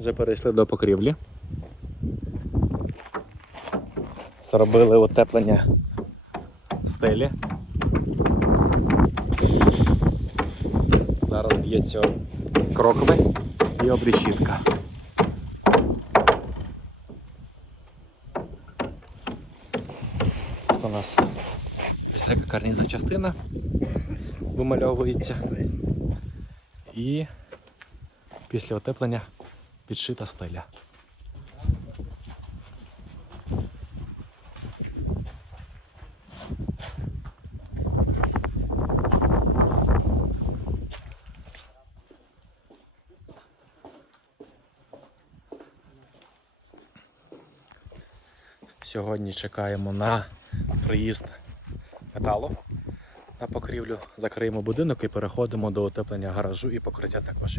Вже перейшли до покрівлі. Зробили утеплення стелі. Зараз б'ється кроковий і обрішітка. У нас така карнізна частина вимальовується. І після утеплення підшита стеля. Сьогодні чекаємо на приїзд металу на покрівлю, закриємо будинок і переходимо до утеплення гаражу і покриття також.